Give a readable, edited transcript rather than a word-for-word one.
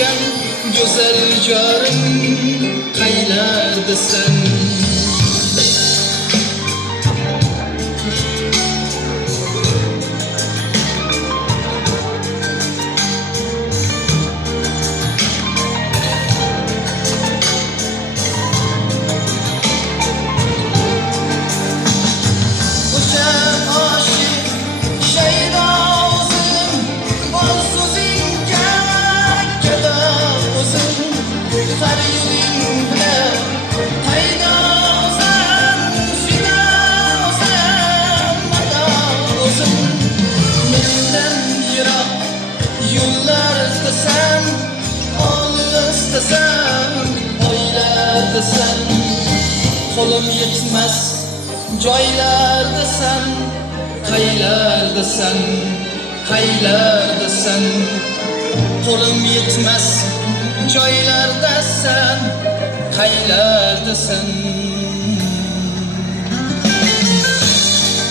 ekan go'zal jorim qaylardasan? Yollardasan, olisdasan, oylardasan, qo'lim yetmas joylardasan, qaylardasan, qaylardasan, qo'lim yetmas joylardasan, qaylardasan.